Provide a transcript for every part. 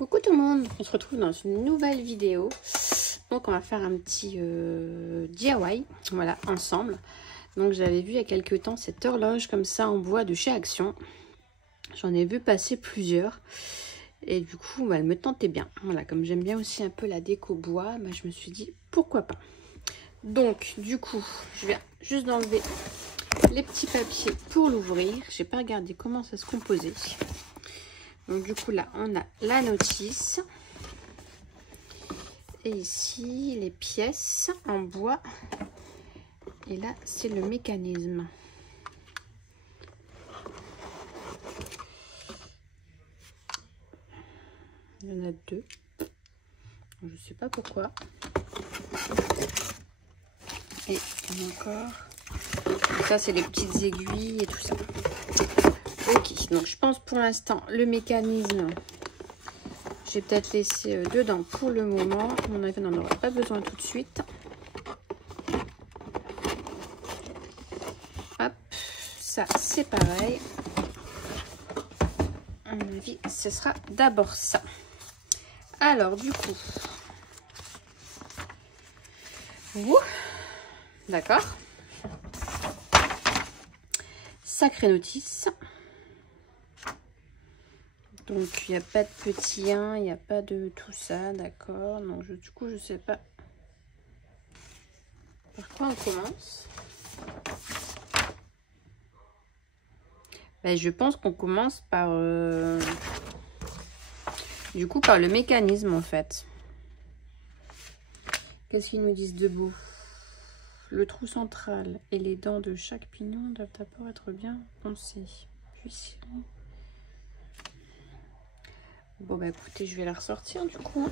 Coucou tout le monde, on se retrouve dans une nouvelle vidéo. Donc on va faire un petit DIY, voilà, ensemble. Donc j'avais vu il y a quelques temps cette horloge comme ça en bois de chez Action. J'en ai vu passer plusieurs. Et du coup, bah, elle me tentait bien. Voilà, comme j'aime bien aussi un peu la déco bois, bah, je me suis dit pourquoi pas. Donc du coup, je viens juste d'enlever les petits papiers pour l'ouvrir. J'ai pas regardé comment ça se composait. Donc du coup là on a la notice et ici les pièces en bois et là c'est le mécanisme. Il y en a deux, je sais pas pourquoi. Et encore, ça c'est les petites aiguilles et tout ça. Ok, donc je pense pour l'instant le mécanisme j'ai peut-être laissé dedans pour le moment. À mon avis, on n'en aura pas besoin tout de suite. Hop, ça c'est pareil. À mon avis, ce sera d'abord ça. Alors du coup, d'accord. Sacrée notice. Donc il n'y a pas de petit 1, il n'y a pas de tout ça, d'accord. Donc du coup je sais pas par quoi on commence. Ben, je pense qu'on commence par du coup par le mécanisme en fait. Qu'est-ce qu'ils nous disent de beau? Le trou central et les dents de chaque pignon doivent d'abord être bien poncés. Puis serrés. Bon bah écoutez, je vais la ressortir du coup.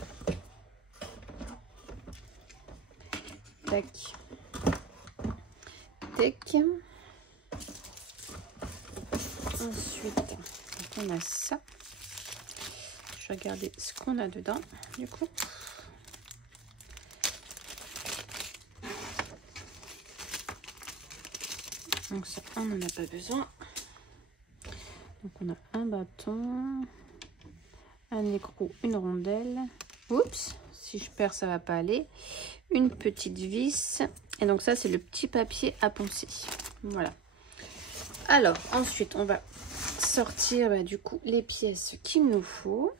Tac. Tac. Ensuite, on a ça. Je vais regarder ce qu'on a dedans du coup. Donc ça, on n'en a pas besoin. Donc on a un bâton, un écrou, une rondelle. Oups, si je perds ça va pas aller. Une petite vis. Et donc ça c'est le petit papier à poncer. Voilà. Alors ensuite on va sortir du coup les pièces qu'il nous faut.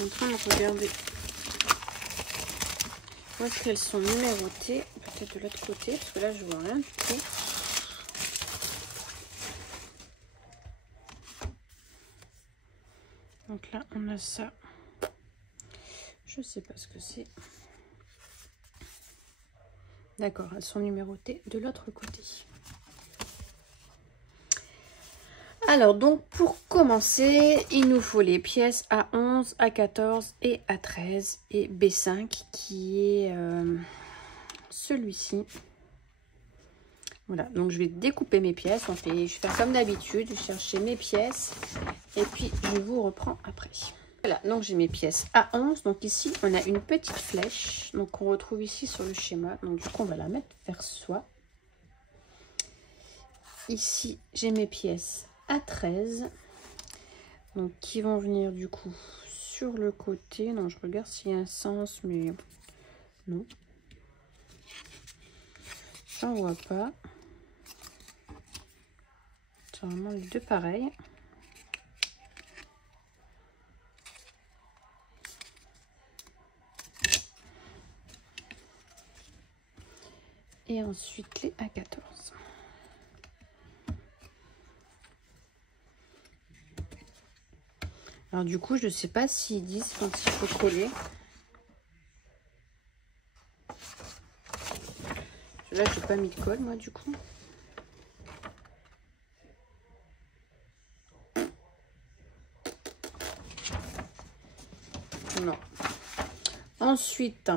Je suis en train de regarder où est-ce qu'elles sont numérotées. Peut-être de l'autre côté parce que là je vois rien du tout. Donc là on a ça. Je sais pas ce que c'est. D'accord, elles sont numérotées de l'autre côté. Alors donc pour commencer, il nous faut les pièces A11, A14 et A13 et B5 qui est celui-ci. Voilà, donc je vais découper mes pièces. Je vais faire comme d'habitude, je vais chercher mes pièces et puis je vous reprends après. Voilà, donc j'ai mes pièces A11. Donc ici on a une petite flèche, donc qu'on retrouve ici sur le schéma. Donc du coup on va la mettre vers soi. Ici j'ai mes pièces A13, donc qui vont venir du coup sur le côté. Non, je regarde s'il y a un sens, mais non, j'en vois pas. C'est vraiment les deux pareils. Et ensuite les A14. Alors du coup, je ne sais pas s'ils disent quand il faut coller. Là, je n'ai pas mis de colle, moi, du coup. Non. Ensuite,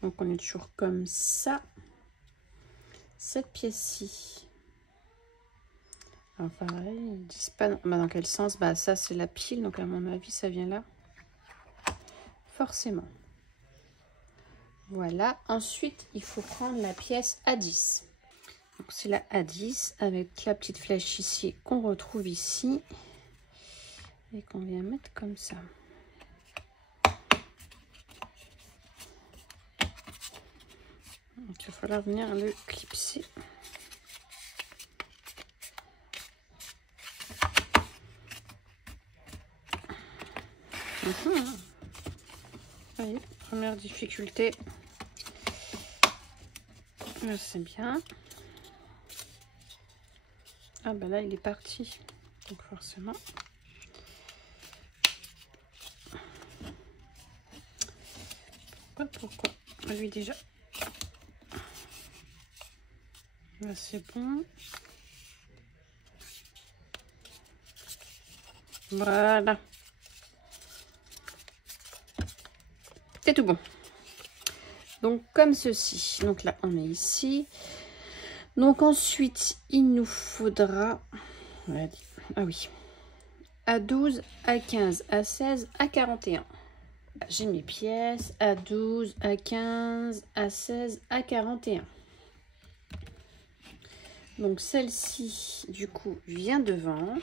donc on est toujours comme ça. Cette pièce-ci. Alors pareil, ils disent pas dans quel sens. Bah ça c'est la pile, donc à mon avis ça vient là. Forcément. Voilà. Ensuite, il faut prendre la pièce A10. C'est la A10 avec la petite flèche ici qu'on retrouve ici et qu'on vient mettre comme ça. Donc, il va falloir venir le clipser. Voyez, première difficulté. Là, c'est bien. Ah bah là, il est parti. Donc forcément. Pourquoi lui déjà. Là, c'est bon. Voilà. C'est tout bon. Donc comme ceci. Donc là, on est ici. Donc ensuite, il nous faudra... Ah oui. A12, A15, A16, A41. J'ai mes pièces. A12, A15, A16, A41. Donc celle-ci, du coup, vient devant.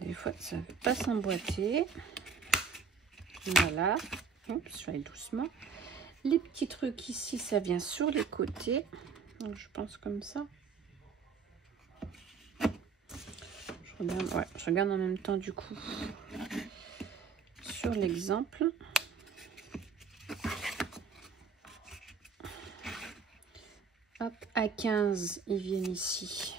Des fois, ça ne veut pas s'emboîter. Voilà. Oups, je vais aller doucement. Les petits trucs ici, ça vient sur les côtés. Donc, je pense comme ça. Je regarde en même temps, du coup, sur l'exemple. Hop, à 15, ils viennent ici.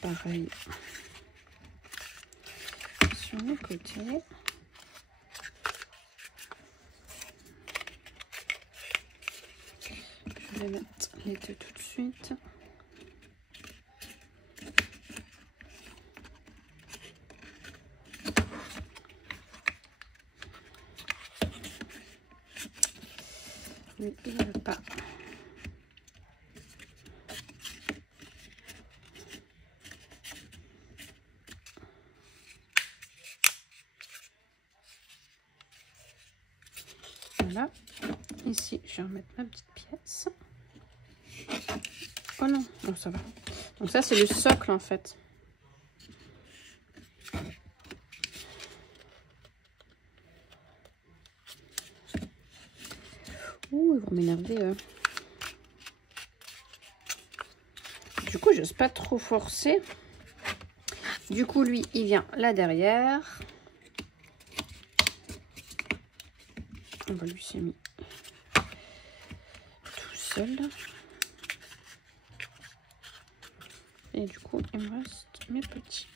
Pareil. Sur les côtés. Je vais mettre les deux tout de suite. Mais il ne veut pas. Voilà. Ici, je vais remettre ma petite pièce. Oh non, non, ça va. Donc ça, c'est le socle, en fait. Ouh, ils vont m'énerver. Du coup, j'ose pas trop forcer. Du coup, lui, il vient là derrière. On va lui s'est mis tout seul. Et du coup, il me reste mes petits.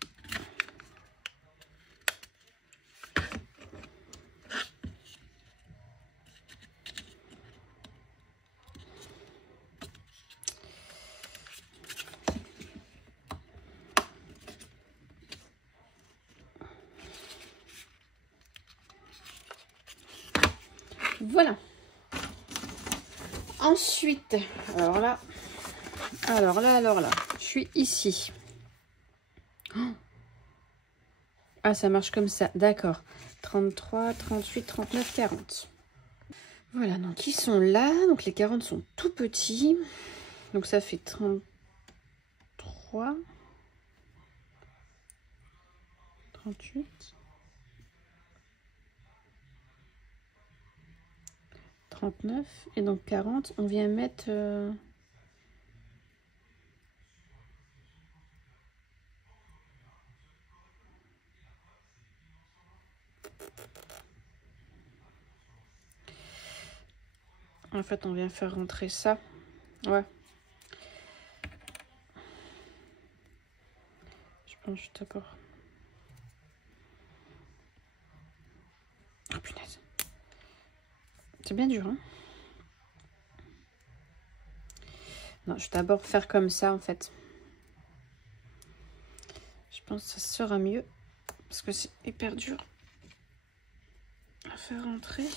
Voilà. Ensuite, alors là, je suis ici. Ah, ça marche comme ça, d'accord. 33, 38, 39, 40. Voilà, donc ils sont là. Donc les 40 sont tout petits. Donc ça fait 33, 38, 39 et donc 40. On vient mettre... En fait, on vient faire rentrer ça. Ouais. Je pense juste d'abord. Oh punaise. C'est bien dur, hein. Non, je vais d'abord faire comme ça en fait. Je pense que ça sera mieux. Parce que c'est hyper dur à faire rentrer.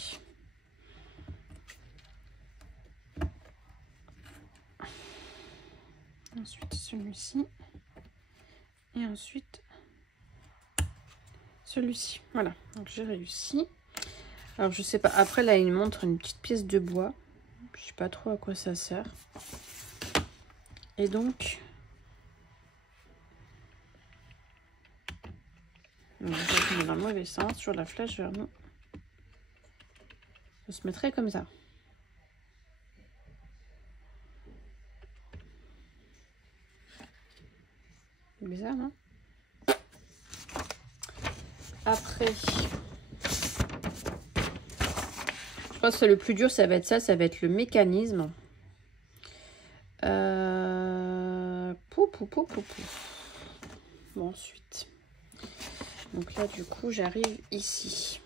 Ensuite celui-ci. Et ensuite celui-ci. Voilà, donc j'ai réussi. Alors je sais pas, après là il montre une petite pièce de bois. Je sais pas trop à quoi ça sert. Et donc on est dans le mauvais sens, sur la flèche vers nous. Je se mettrait comme ça. C'est bizarre, non? Après, je pense que le plus dur, ça va être ça, ça va être le mécanisme. Bon, ensuite. Donc là, du coup, j'arrive ici.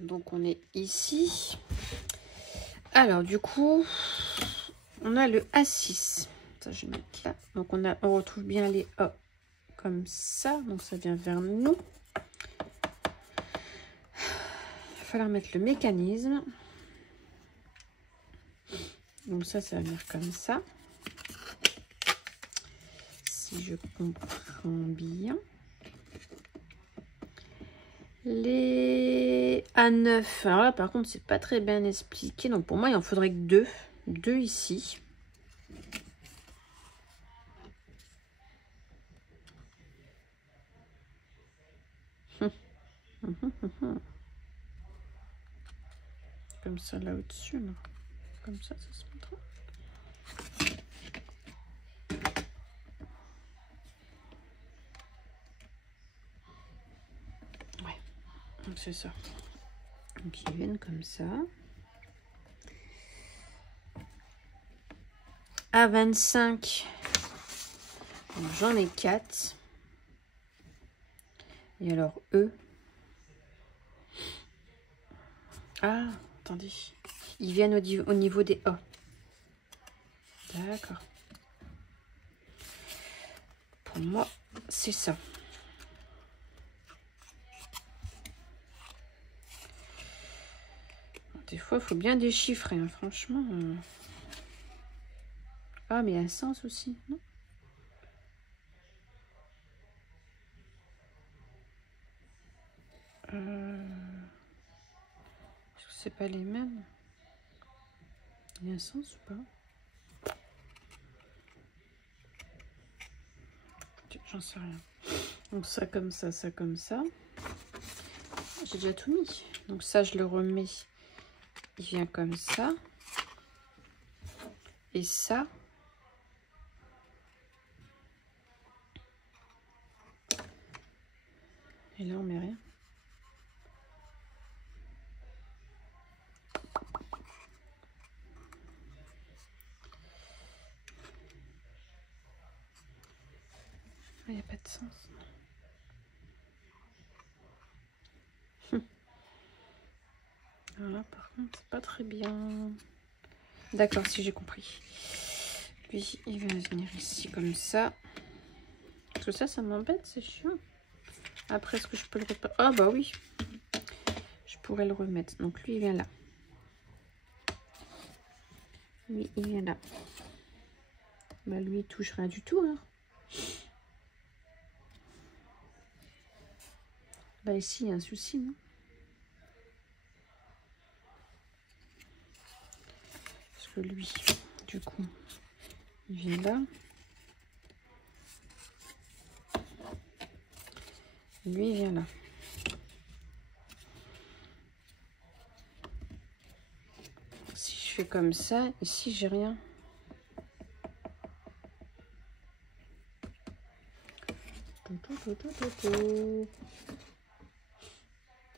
Donc, on est ici. Alors, du coup, on a le A6. Ça, je vais mettre là. Donc, on retrouve bien les A comme ça. Donc, ça vient vers nous. Il va falloir mettre le mécanisme. Donc, ça va venir comme ça. Si je comprends bien. Les A9. Alors là, par contre, c'est pas très bien expliqué. Donc, pour moi, il en faudrait que deux. Deux ici. Comme ça, là au-dessus. Comme ça se mettra. Ouais, donc c'est ça. Donc ils viennent comme ça. A25. J'en ai 4. Et alors eux. Ah, attendez. Ils viennent au niveau des A. D'accord. Pour moi, c'est ça. Des fois, il faut bien déchiffrer, hein, franchement. Ah, mais il y a un sens aussi, non? Est-ce que c'est pas les mêmes? Il y a un sens ou pas? J'en sais rien. Donc ça comme ça, ça comme ça. J'ai déjà tout mis. Donc ça, je le remets. Il vient comme ça. Et ça. Et là, on met rien. Il n'y a pas de sens. Voilà, par contre, c'est pas très bien. D'accord, si j'ai compris. Lui, il va venir ici comme ça. Parce que ça m'embête, c'est chiant. Après, est-ce que je peux le repas? Ah bah oui. Je pourrais le remettre. Donc lui, il vient là. Lui, il vient là. Bah lui, il touche rien du tout. Hein. Bah ici, il y a un souci, non? Parce que lui, du coup, il vient là. Lui, il vient là. Si je fais comme ça, ici, j'ai rien.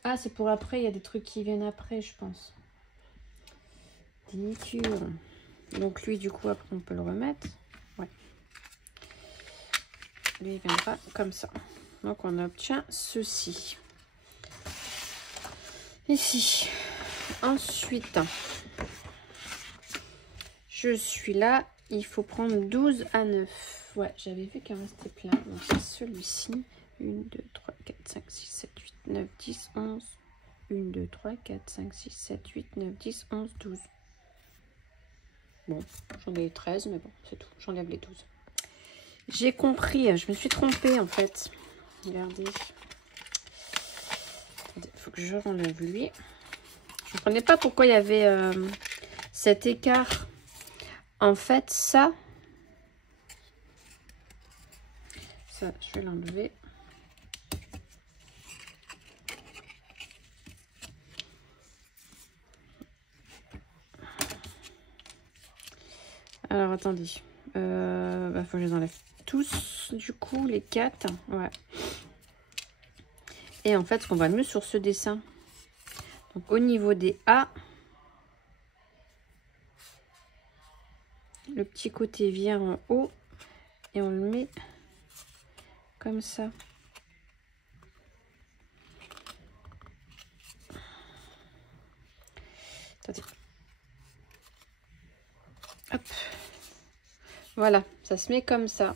Ah, c'est pour après, il y a des trucs qui viennent après, je pense. Nicure. Donc lui, du coup, après, on peut le remettre. Ouais. Lui, il viendra comme ça. Donc, on obtient ceci. Ici. Ensuite, Je suis là. Il faut prendre 12 à 9. Ouais, j'avais vu qu'il restait plein. Donc c'est celui-ci. 1, 2, 3, 4, 5, 6, 7, 8, 9, 10, 11. 1, 2, 3, 4, 5, 6, 7, 8, 9, 10, 11, 12. Bon, j'en ai 13, mais bon, c'est tout. J'enlève les 12. J'ai compris. Je me suis trompée, en fait. Regardez. Il faut que je renlève lui. Je ne comprenais pas pourquoi il y avait cet écart. En fait, ça, je vais l'enlever. Alors, attendez. Faut que je les enlève tous, du coup, les 4. Ouais. Et en fait, ce qu'on voit mieux sur ce dessin, donc au niveau des A, le petit côté vient en haut et on le met comme ça. Attendez. Hop. Voilà, ça se met comme ça.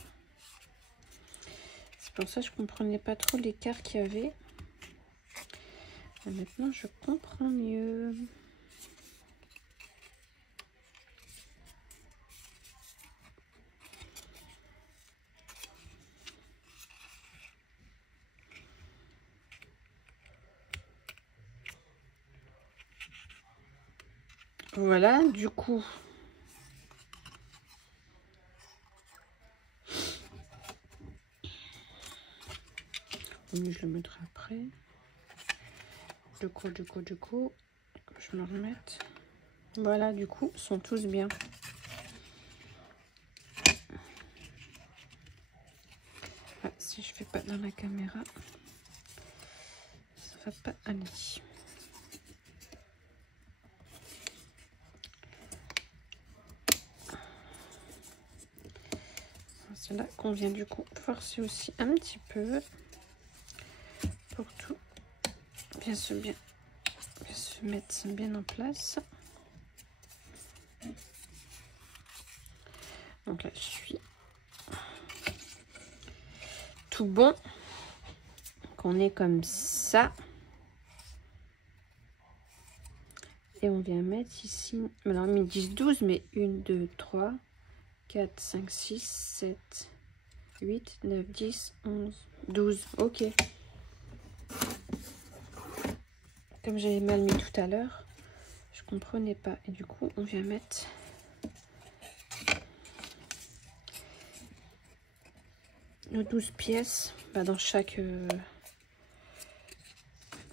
C'est pour ça que je comprenais pas trop l'écart qu'il y avait. Et maintenant, je comprends mieux. Voilà, du coup, je le mettrai après. Du coup, que je me remette. Voilà, du coup, sont tous bien. Ah, si je fais pas dans la caméra, ça va pas aller. C'est là qu'on vient du coup forcer aussi un petit peu pour tout bien se mettre bien en place. Donc là, je suis tout bon. Qu'on est comme ça. Et on vient mettre ici, alors mis 10, 12, mais 1, 2, 3, 4, 5, 6, 7, 8, 9, 10, 11, 12. Ok. Comme j'avais mal mis tout à l'heure, je comprenais pas. Et du coup, on vient mettre nos 12 pièces dans chaque...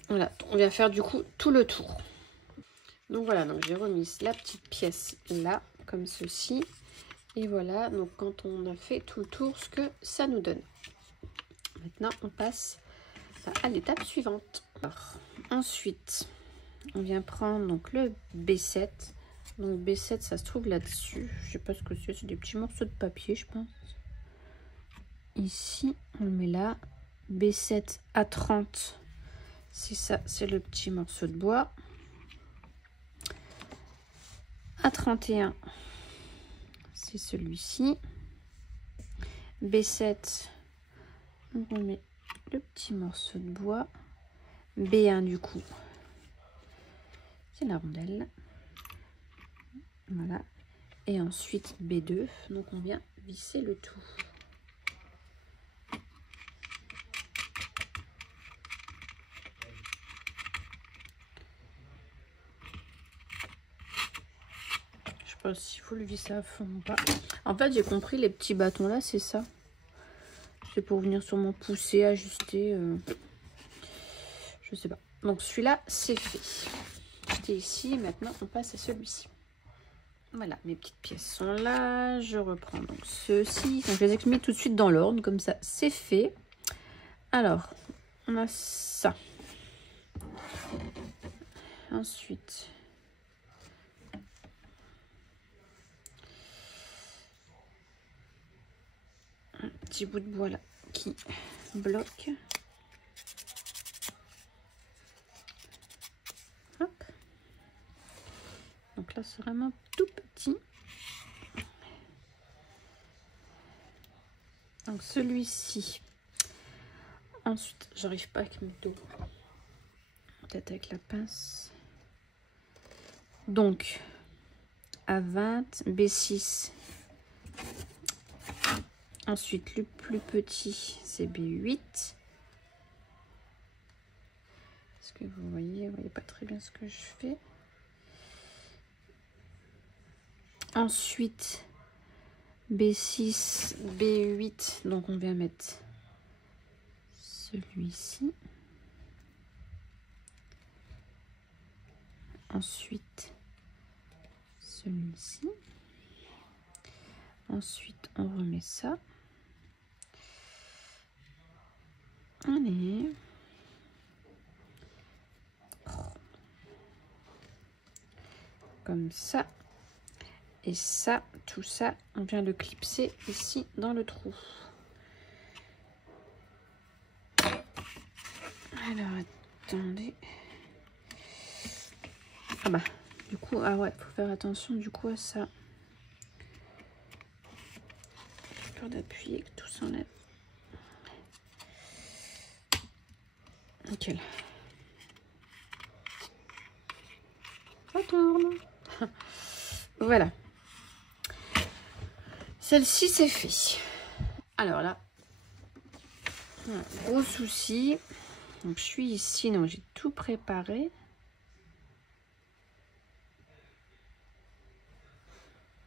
Voilà, on vient faire du coup tout le tour. Donc voilà, donc j'ai remis la petite pièce là, comme ceci. Et voilà, donc quand on a fait tout le tour, ce que ça nous donne. Maintenant, on passe à l'étape suivante. Alors, ensuite, on vient prendre donc le B7. Donc B7, ça se trouve là-dessus. Je sais pas ce que c'est des petits morceaux de papier, je pense. Ici, on le met là. B7 à 30. Si ça, c'est le petit morceau de bois. À 31, c'est celui-ci. B7, on remet le petit morceau de bois. B1 du coup, c'est la rondelle. Voilà. Et ensuite B2, donc on vient visser le tout. Je sais pas s'il faut le visser à fond ou pas. En fait, j'ai compris, les petits bâtons là, c'est ça. C'est pour venir sûrement pousser, ajuster. Je sais pas. Donc celui-là, c'est fait. C'était ici. Maintenant, on passe à celui-ci. Voilà, mes petites pièces sont là. Je reprends donc ceux-ci. Donc, je les ai mis tout de suite dans l'ordre. Comme ça, c'est fait. Alors, on a ça. Ensuite, un petit bout de bois là qui bloque. Hop. Donc là, c'est vraiment tout petit. Donc celui-ci. Ensuite, j'arrive pas avec mon dos. Peut-être avec la pince. Donc, A20, B6. Ensuite, le plus petit, c'est B8. Est-ce que vous voyez pas très bien ce que je fais. Ensuite, B6, B8. Donc, on vient mettre celui-ci. Ensuite, celui-ci. Ensuite, on remet ça. Allez. Comme ça. Et ça, tout ça, on vient le clipser ici dans le trou. Alors, attendez. Ah bah, du coup, ah ouais, faut faire attention du coup à ça. J'ai peur d'appuyer que tout s'enlève. Nickel. Retourne. Voilà. Celle-ci, c'est fait. Alors là, un gros souci. Donc, je suis ici, donc j'ai tout préparé.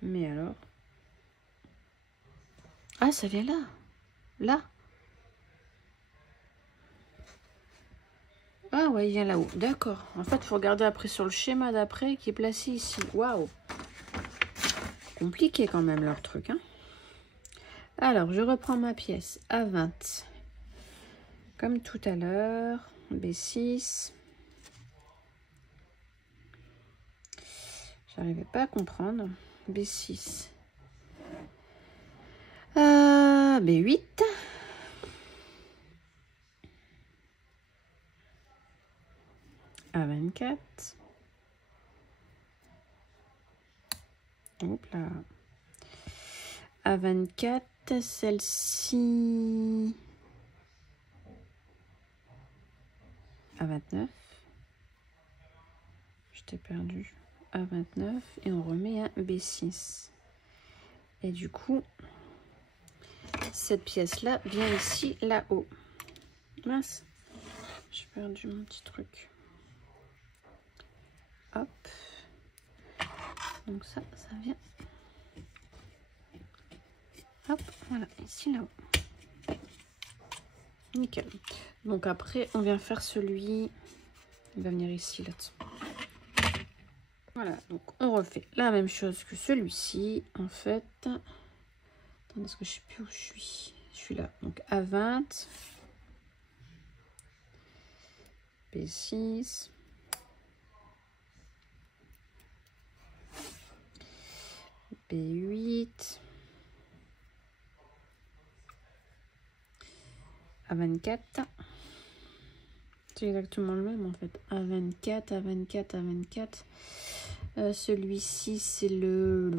Mais alors... Ah, ça vient là. Là. Ah ouais, il vient là-haut. D'accord. En fait, il faut regarder après sur le schéma d'après qui est placé ici. Waouh. Compliqué quand même leur truc. Hein. Alors, je reprends ma pièce à 20. Comme tout à l'heure. B6. J'arrivais pas à comprendre. B6. B8. A24. Hop là. A24, celle-ci. A29. Je t'ai perdu. A29 et on remet un B6. Et du coup, cette pièce-là vient ici, là-haut. Mince, j'ai perdu mon petit truc. Hop. Donc ça vient. Hop, voilà, ici, là-haut. Nickel. Donc après, on vient faire celui... Il va venir ici, là-dessus. Voilà, donc on refait la même chose que celui-ci. En fait... Attendez, est-ce que je sais plus où je suis? Je suis là. Donc A20. B6. B8. A24. C'est exactement le même en fait. A24, A24, A24. Celui-ci, c'est le...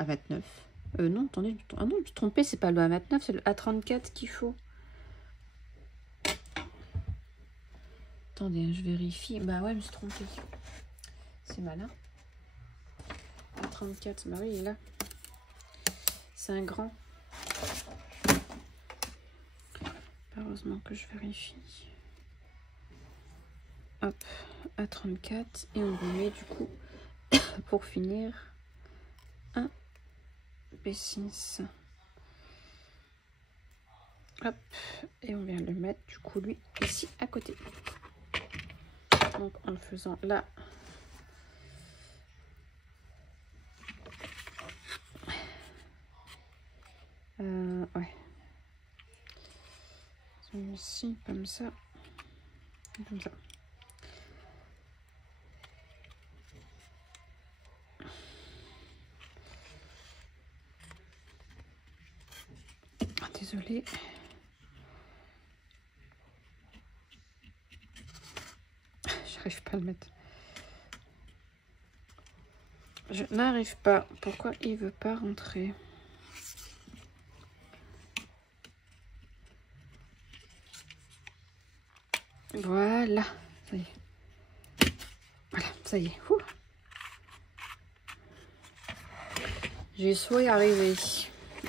A29. Non, attendez. Ah non, je me suis trompée, c'est pas le A29, c'est le A34 qu'il faut. Attendez, je vérifie. Bah ouais, je me suis trompée. C'est malin. A34, bah oui, il est là. C'est un grand. Heureusement que je vérifie. Hop, A34. Et on remet du coup, pour finir, un B6. Hop, et on vient le mettre du coup lui ici à côté. Donc en le faisant là. Ouais. Celui-ci comme ça. Comme ça. Ah, désolée. J'arrive pas à le mettre. Je n'arrive pas. Pourquoi il veut pas rentrer? Voilà. Ça y est. Voilà, ça y est. Ouh. J'ai souhaité y arriver.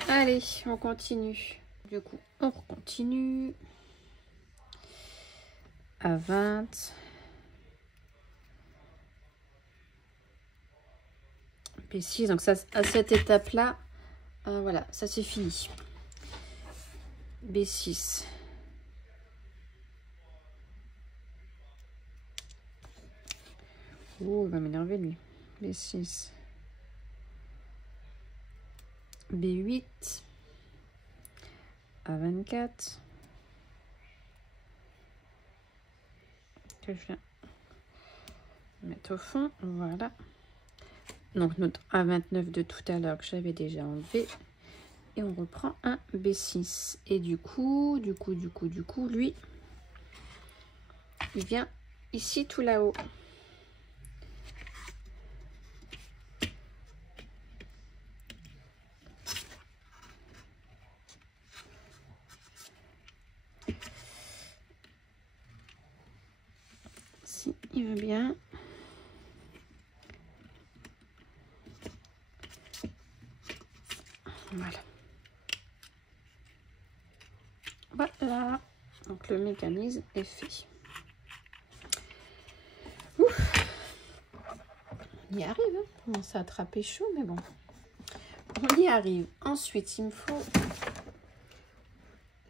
Allez, on continue. Du coup, on continue. À 20. P6, donc ça, à cette étape-là, voilà, ça c'est fini. B6. Oh, il va m'énerver lui. B6. B8. A24. Que je viens mettre au fond. Voilà. Donc notre A29 de tout à l'heure que j'avais déjà enlevé. Et on reprend un B6. Et du coup, lui, il vient ici tout là-haut. Si il veut bien. Voilà. Voilà. Donc le mécanisme est fait. Ouf. On y arrive. Hein. On commence à attraper chaud, mais bon. On y arrive. Ensuite, il me faut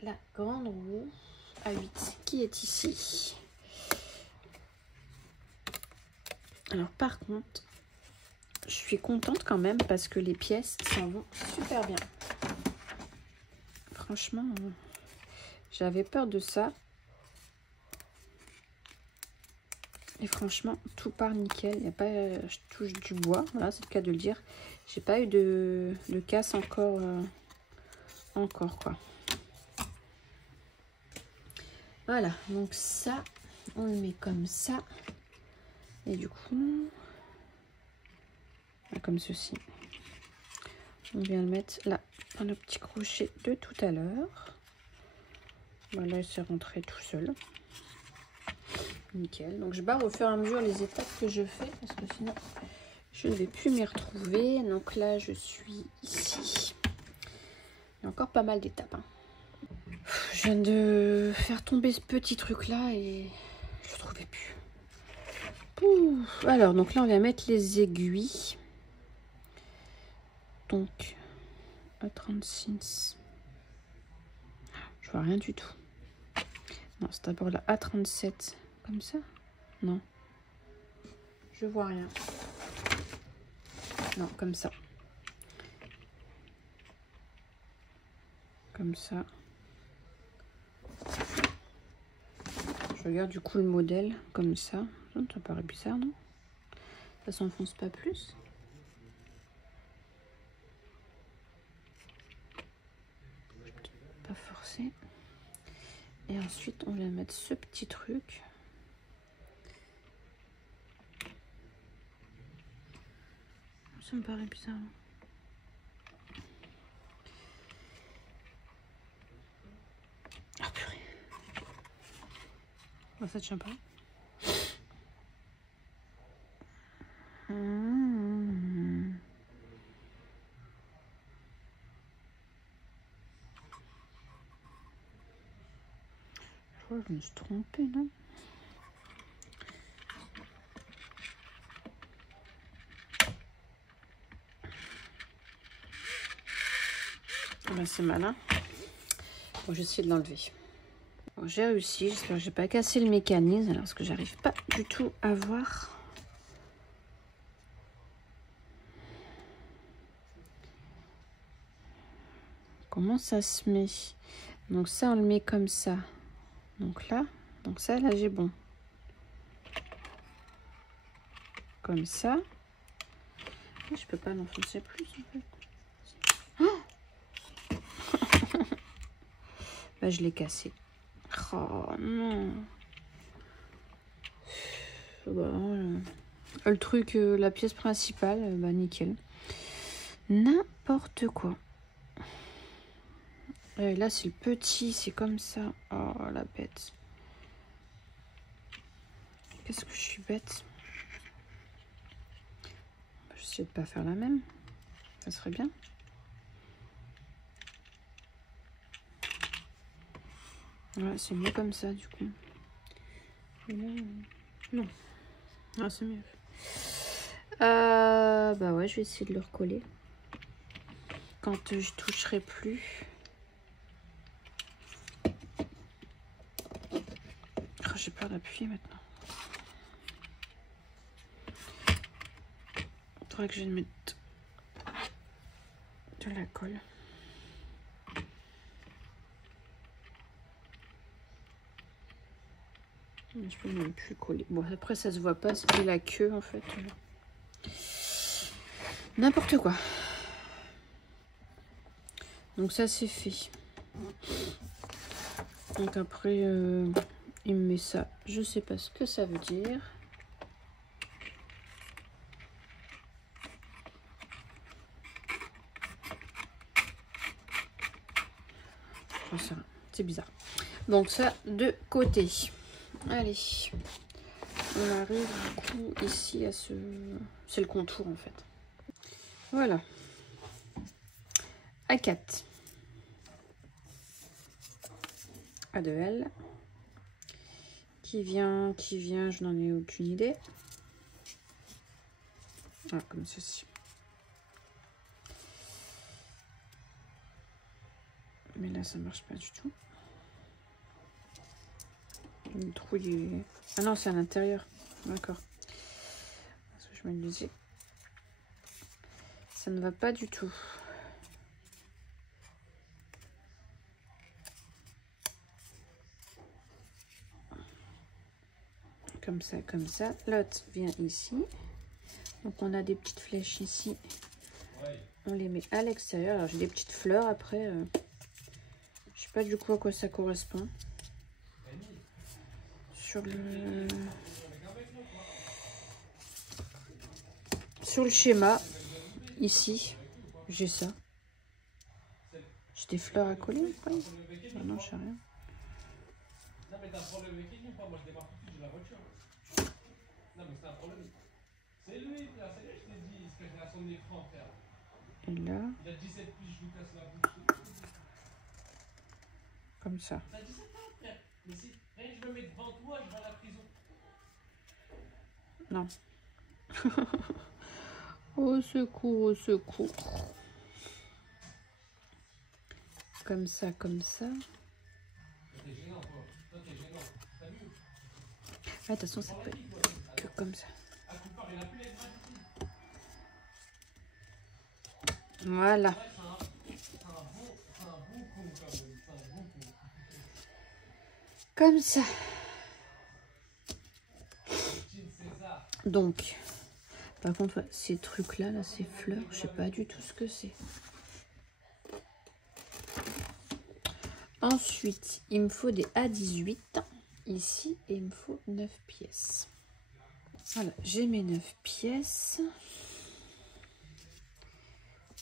la grande roue A8 qui est ici. Alors par contre, je suis contente quand même parce que les pièces s'en vont super bien. Franchement, j'avais peur de ça. Et franchement, tout part nickel. Il n'y a pas, je touche du bois, voilà, c'est le cas de le dire. J'ai pas eu de casse encore, quoi. Voilà, donc ça, on le met comme ça. Et du coup, comme ceci. On vient le mettre là, dans le petit crochet de tout à l'heure. Voilà, il s'est rentré tout seul. Nickel. Donc je barre au fur et à mesure les étapes que je fais parce que sinon je ne vais plus m'y retrouver. Donc là je suis ici. Il y a encore pas mal d'étapes. Hein. Je viens de faire tomber ce petit truc là et je ne trouvais plus. Pouf. Alors donc là on va mettre les aiguilles. Donc à 36. Je vois rien du tout. Non, c'est d'abord la A37. Comme ça? Non. Je vois rien. Non, comme ça. Comme ça. Je regarde du coup le modèle comme ça. Ça paraît bizarre, non? Ça s'enfonce pas plus. Pas forcer. Et ensuite, on va mettre ce petit truc. Ça me paraît bizarre. Ah purée. Oh, ça tient pas. Je crois que je me suis trompée, non? Ben, c'est malin. Bon, j'essaie de l'enlever. Bon, j'ai réussi. J'espère que j'ai pas cassé le mécanisme. Alors, parce que j'arrive pas du tout à voir. Comment ça se met? Donc ça, on le met comme ça. Donc là, là, j'ai bon. Comme ça. Je peux pas l'enfoncer plus, en fait. Oh bah, je l'ai cassé. Oh non. Bon, Le truc, la pièce principale, bah nickel. N'importe quoi. Et là, c'est le petit, c'est comme ça. Oh, la bête. Qu'est-ce que je suis bête. J'essaie de pas faire la même. Ça serait bien. Ouais, c'est mieux comme ça, du coup. Et là, non. Ah, c'est mieux. Bah ouais, je vais essayer de le recoller. Quand je toucherai plus. Oh, j'ai peur d'appuyer maintenant. Faudrait que je mette de la colle. Je peux même plus coller. Bon, après ça se voit pas, c'est la queue en fait. N'importe quoi. Donc ça c'est fait. Donc après il me met ça. Je sais pas ce que ça veut dire. C'est bizarre. Donc ça de côté. Allez. On arrive du coup ici à ce... C'est le contour en fait. Voilà. A4. A2L. Qui vient, je n'en ai aucune idée. Ah, comme ceci. Mais là, ça marche pas du tout. Le trou, il est... Ah non, c'est à l'intérieur. D'accord. Parce que je me le disais. Ça ne va pas du tout. Comme ça, comme ça. L'autre vient ici. Donc, on a des petites flèches ici. On les met à l'extérieur. Alors, j'ai des petites fleurs après. Je sais pas du coup à quoi ça correspond. Sur le schéma, ici, j'ai ça. J'ai des fleurs à coller après. Ah non, je sais rien. Non, mais t'as un problème avec lui ou pas? Moi, je démarre tout de suite, j'ai la voiture. Non, mais c'est un problème. C'est lui, frère, c'est lui, je t'ai dit, il se cache derrière son écran, frère. Et là. Il a 17 piges, je lui casse la bouche. Comme ça. T'as 17 ans, frère. Mais si rien, je me mets devant toi, je vais à la prison. Non. Au secours, au secours. Comme ça, comme ça. T'es gênant, toi. Toi, t'es gênant. T'as vu? De toute façon, ça peut être que comme ça. Voilà. Comme ça. Donc, par contre, ces trucs-là, là, ces fleurs, je sais pas du tout ce que c'est. Ensuite, il me faut des A18 ici et il me faut 9 pièces. Voilà, j'ai mes 9 pièces.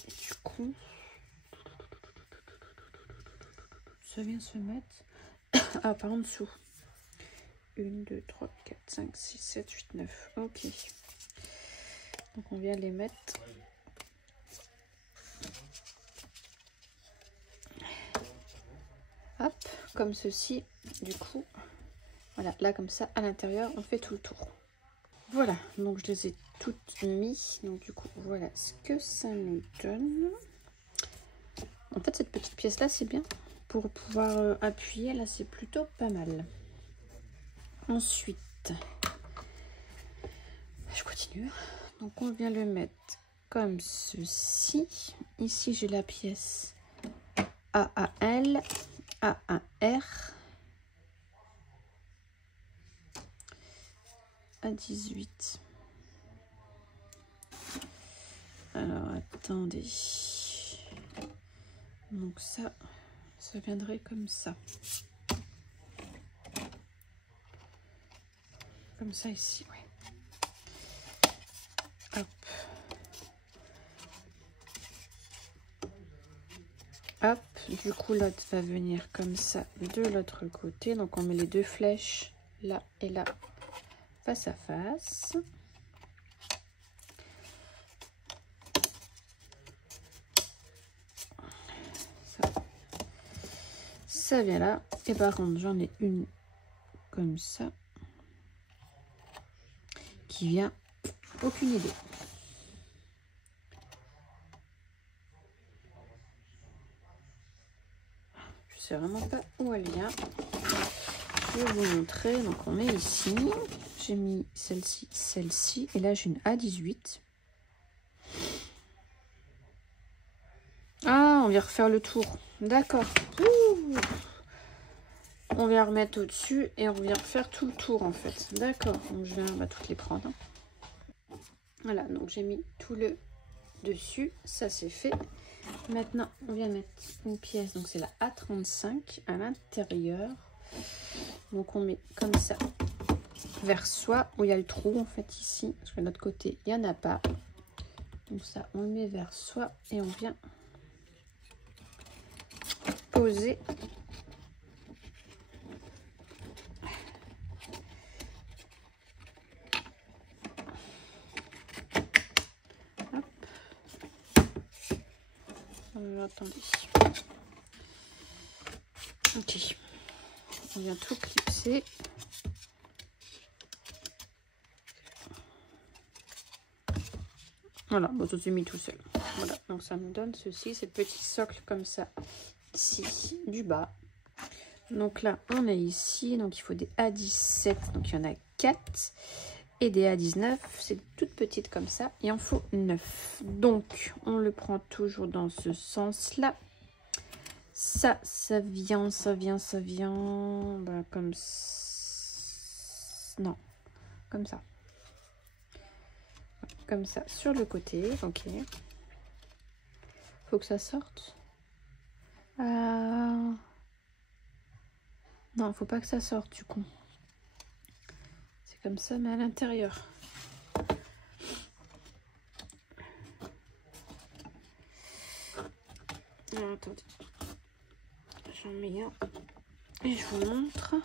Et du coup, ça vient se mettre par en dessous. 1, 2, 3, 4, 5, 6, 7, 8, 9. Ok. Donc on vient les mettre. Hop, comme ceci. Du coup, voilà, là comme ça, à l'intérieur, on fait tout le tour. Voilà, donc je les ai toutes mis. Donc du coup, voilà ce que ça nous donne. En fait, cette petite pièce-là, c'est bien. Pour pouvoir appuyer, là, c'est plutôt pas mal. Ensuite, je continue. Donc on vient le mettre comme ceci. Ici, j'ai la pièce AAL, A1R, A18. Alors, attendez. Donc ça viendrait comme ça. Comme ça ici, ouais. Hop. Hop, du coup l'autre va venir comme ça de l'autre côté. Donc on met les deux flèches là et là, face à face. Ça vient là. Et par contre j'en ai une comme ça qui vient, aucune idée. Je sais vraiment pas où elle vient. Je vais vous montrer. Donc on met ici. J'ai mis celle-ci, celle-ci. Et là j'ai une A18. Ah, on vient refaire le tour. D'accord. On vient remettre au-dessus et on vient refaire tout le tour en fait. D'accord. Donc je vais toutes les prendre. Voilà, donc j'ai mis tout le dessus. Ça c'est fait. Maintenant, on vient mettre une pièce. Donc c'est la A35 à l'intérieur. Donc on met comme ça vers soi où il y a le trou en fait ici. Parce que de l'autre côté, il n'y en a pas. Donc ça, on le met vers soi et on vient poser. Hop. Attendez. Ok. On vient tout clipser. Voilà, bon, ça s'est mis tout seul. Voilà, donc ça me donne ceci, c'est le petit socle comme ça, ici, du bas. Donc là, on est ici, donc il faut des A17, donc il y en a 4. Et des A19, c'est toutes petites comme ça, il en faut 9. Donc, on le prend toujours dans ce sens-là. Ça vient, bah, comme ça. Non, comme ça. Comme ça, sur le côté, ok. Faut que ça sorte. Non, faut pas que ça sorte du coup. C'est comme ça, mais à l'intérieur. Alors, attendez. J'en mets un. Et je vous montre.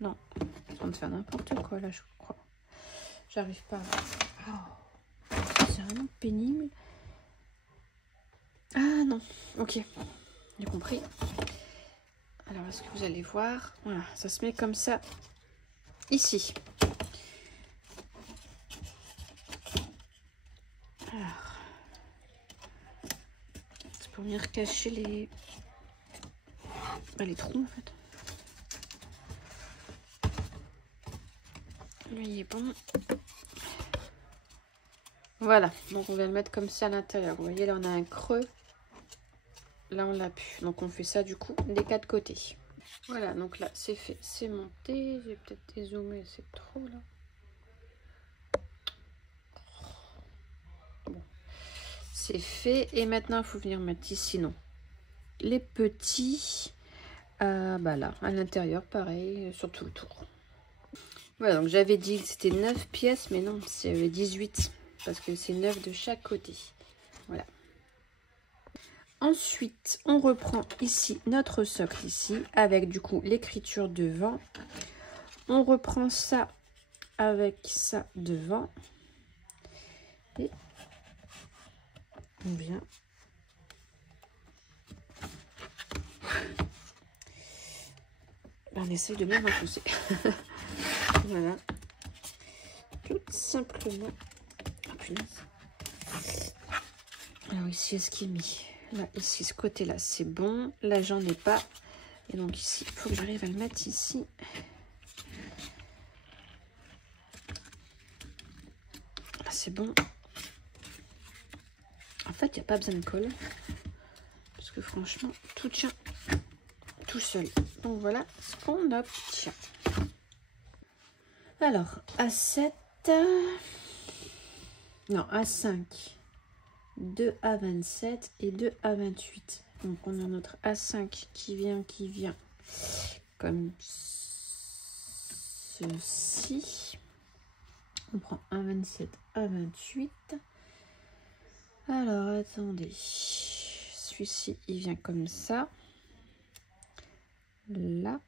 Non, je train de faire n'importe quoi là, je crois. J'arrive pas. Oh, c'est vraiment pénible. Ah non, ok. J'ai compris. Alors, est-ce que vous allez voir? Voilà, ça se met comme ça. Ici. Alors. C'est pour venir cacher les trous en fait. Lui il est bon. Voilà, donc on va le mettre comme ça à l'intérieur. Vous voyez là on a un creux. Là on l'a plus. Donc on fait ça du coup des 4 côtés. Voilà, donc là c'est fait, c'est monté. J'ai peut-être dézoomé, c'est trop là. Bon. C'est fait. Et maintenant il faut venir mettre ici, non. Les petits, bah là, à l'intérieur, pareil, sur tout le tour. Voilà, donc j'avais dit que c'était 9 pièces, mais non, c'est 18, parce que c'est 9 de chaque côté. Voilà. Ensuite, on reprend ici notre socle ici, avec du coup l'écriture devant. On reprend ça avec ça devant. Et on vient... On essaye de bien repousser. Voilà. Tout simplement. Oh punaise. Alors ici, est-ce qu'il est mis? Là, ici, ce côté-là, c'est bon. Là, j'en ai pas. Et donc ici, il faut que j'arrive à le mettre ici. Là, c'est bon. En fait, il n'y a pas besoin de colle. Parce que franchement, tout tient tout seul. Donc voilà ce qu'on obtient. Alors, A7, non, A5, 2 A27 et 2 A28. Donc on a notre A5 qui vient comme ceci. On prend un 27 à 28. Alors, attendez. Celui-ci, il vient comme ça. Là.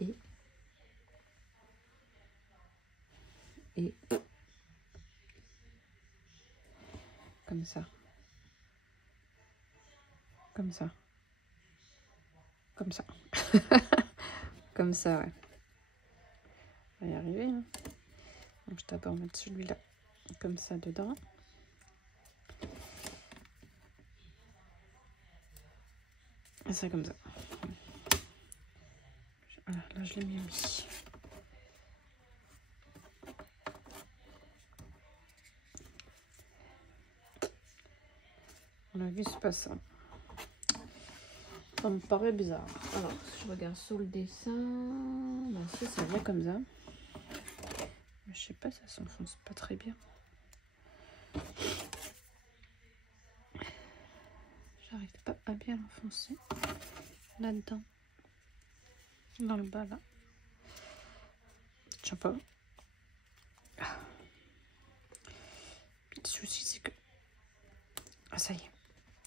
Et comme ça. Comme ça. Comme ça. Comme ça, ouais. On va y arriver. Hein. Donc, je vais d'abord mettre celui-là comme ça dedans. Et ça comme ça. Voilà, là, je l'ai mis aussi. On a vu, c'est pas ça. Ça me paraît bizarre. Alors, si je regarde sur le dessin, ben, si ça vient comme ça. Mais je sais pas, ça s'enfonce pas très bien. J'arrive pas à bien l'enfoncer là-dedans. Dans le bas, là. Je sais pas. Le souci, c'est que... Ah, ça y est.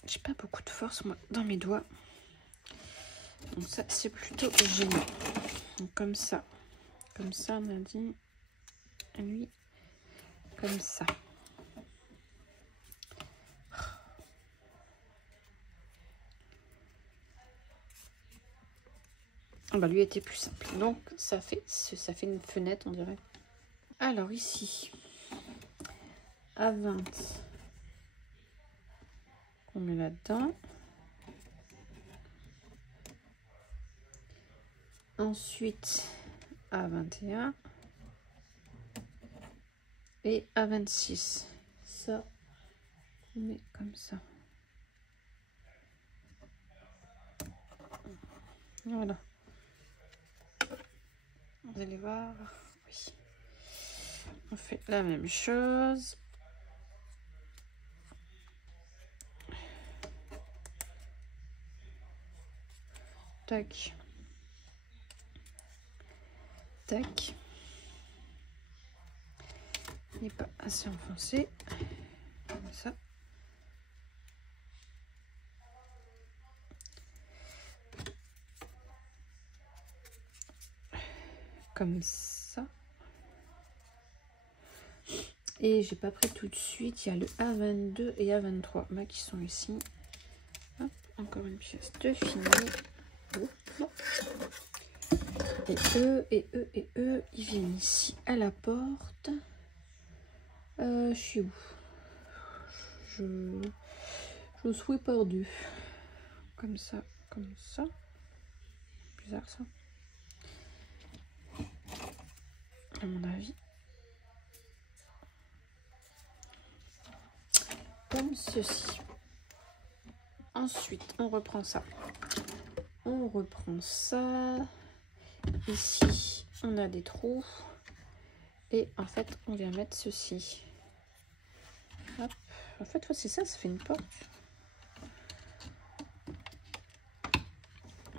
J'ai pas beaucoup de force, moi, dans mes doigts. Donc ça, c'est plutôt gênant. Donc comme ça. Comme ça, on a dit... Lui, comme ça. Ah bah, lui était plus simple. Donc ça fait une fenêtre, on dirait. Alors ici, à 20, on met là-dedans. Ensuite, à 21 et à 26. Ça, on met comme ça. Voilà. Vous allez voir. Oui. On fait la même chose. Tac. Tac. Il n'est pas assez enfoncé. Comme ça. Comme ça. Et j'ai pas pris tout de suite. Il y a le A22 et A23 là qui sont ici. Hop, encore une pièce de fini. Et eux, ils viennent ici à la porte. Je suis où? Je suis perdu. Comme ça, comme ça. Bizarre ça. À mon avis. Comme ceci. Ensuite, on reprend ça. On reprend ça. Ici, on a des trous. Et en fait, on vient mettre ceci. Hop. En fait, c'est ça, ça fait une porte.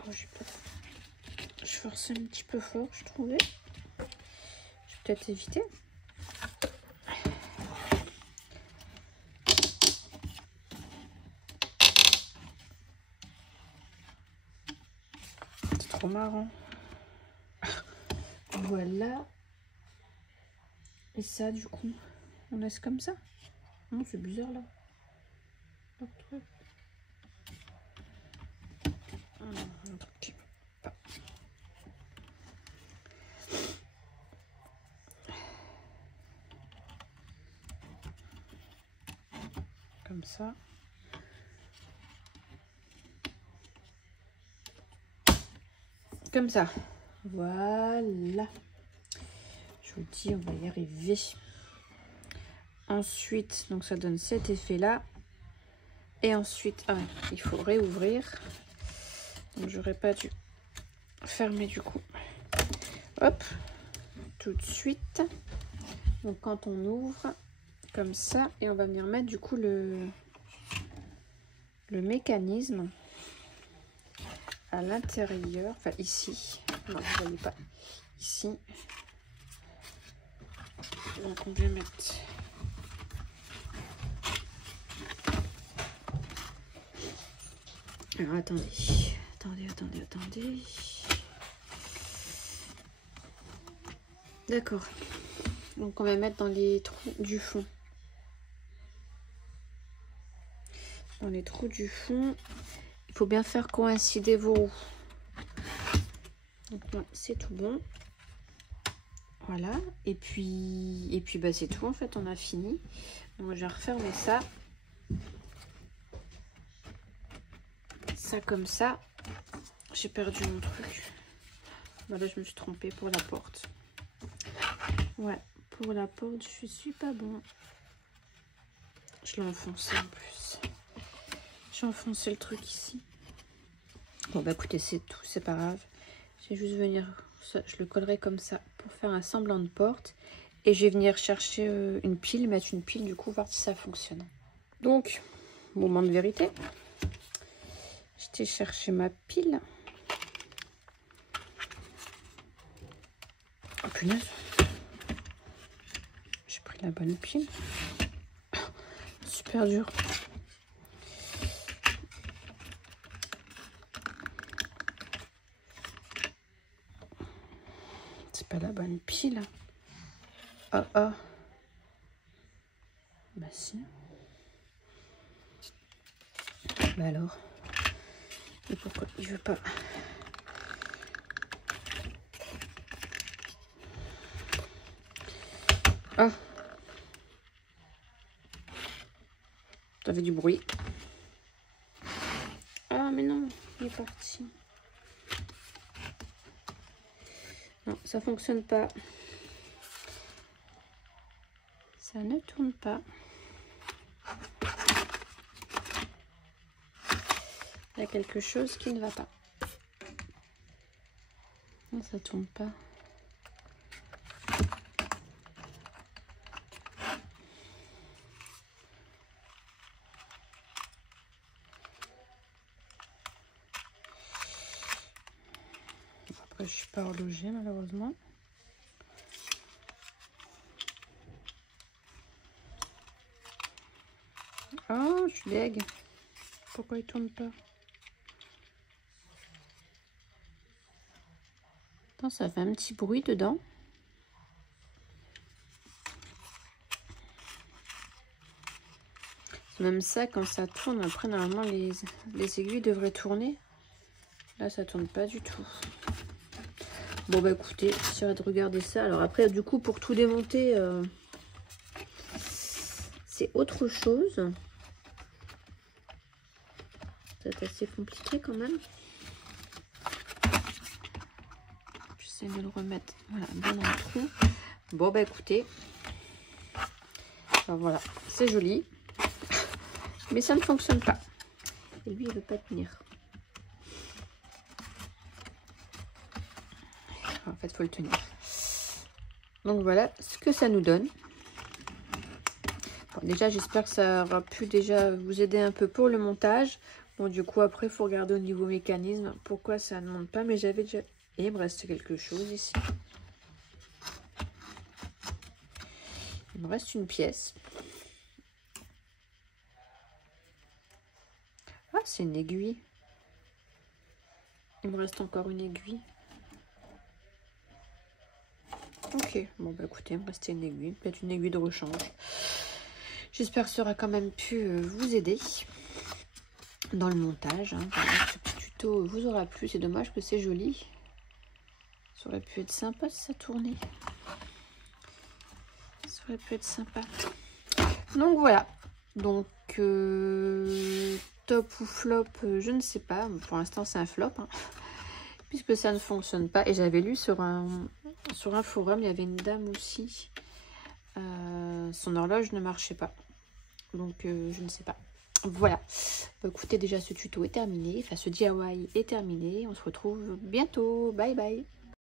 Oh, je forçais un petit peu fort, je trouvais. Je vais peut-être éviter. C'est trop marrant. Voilà. Et ça, du coup, on laisse comme ça. Non, c'est bizarre là. Un truc. Un truc qui va pas. Comme ça. Comme ça. Voilà. Je vous dis, on va y arriver. Ensuite, donc ça donne cet effet-là. Et ensuite, il faut réouvrir. Donc, j'aurais pas dû fermer du coup. Hop, tout de suite. Donc, quand on ouvre, comme ça, et on va venir mettre du coup le mécanisme à l'intérieur. Enfin, ici. Non, vous voyez pas. Ici. Donc on va mettre alors attendez. D'accord. Donc on va mettre dans les trous du fond. Dans les trous du fond, il faut bien faire coïncider vos roues. Donc là, c'est tout bon. Voilà. Et puis bah, c'est tout en fait, on a fini. Donc je vais refermer ça. Ça comme ça. J'ai perdu mon truc. Voilà, je me suis trompée pour la porte. Ouais, pour la porte, je suis pas bon. Je l'ai enfoncé en plus. J'ai enfoncé le truc ici. Bon bah écoutez, c'est tout, c'est pas grave. Je vais juste venir, je le collerai comme ça pour faire un semblant de porte. Et je vais venir chercher une pile, mettre une pile du coup, voir si ça fonctionne. Donc, moment de vérité. J'étais chercher ma pile. Oh punaise. J'ai pris la bonne pile. Super dur. C'est pas la bonne pile. Ah ah. Bah si. Bah alors. Et pourquoi il veut pas? Ah. Ça fait du bruit. Ah mais non, il est parti. Non, ça fonctionne pas. Ça ne tourne pas. Il y a quelque chose qui ne va pas. Non, ça tourne pas. Après, je suis pas horlogée malheureusement. Oh, je suis deg. Pourquoi il tourne pas? Attends, ça fait un petit bruit dedans. C'est même ça, quand ça tourne, après normalement les aiguilles devraient tourner. Là, ça tourne pas du tout. Bon bah écoutez, j'essaierai de regarder ça. Alors après, du coup, pour tout démonter, c'est autre chose. C'est assez compliqué quand même. J'essaie de le remettre voilà, bien dans le trou. Bon bah écoutez, alors, voilà, c'est joli, mais ça ne fonctionne pas. Et lui, il veut pas tenir. En fait, il faut le tenir. Donc voilà ce que ça nous donne. Bon, déjà, j'espère que ça aura pu déjà vous aider un peu pour le montage. Bon, du coup, après, il faut regarder au niveau mécanisme pourquoi ça ne monte pas. Mais j'avais déjà... Et il me reste quelque chose ici. Il me reste une pièce. Ah, c'est une aiguille. Il me reste encore une aiguille. Ok, bon bah écoutez, il me restait une aiguille, peut-être une aiguille de rechange. J'espère que ça aura quand même pu vous aider dans le montage. Hein. Voilà, ce petit tuto vous aura plu, c'est dommage que c'est joli. Ça aurait pu être sympa si ça tournait. Ça aurait pu être sympa. Donc voilà, donc top ou flop, je ne sais pas. Pour l'instant c'est un flop, hein, puisque ça ne fonctionne pas. Et j'avais lu sur un forum, il y avait une dame aussi, son horloge ne marchait pas. Donc je ne sais pas. Voilà. Bah, écoutez, déjà ce tuto est terminé. Enfin, ce DIY est terminé. On se retrouve bientôt. Bye bye.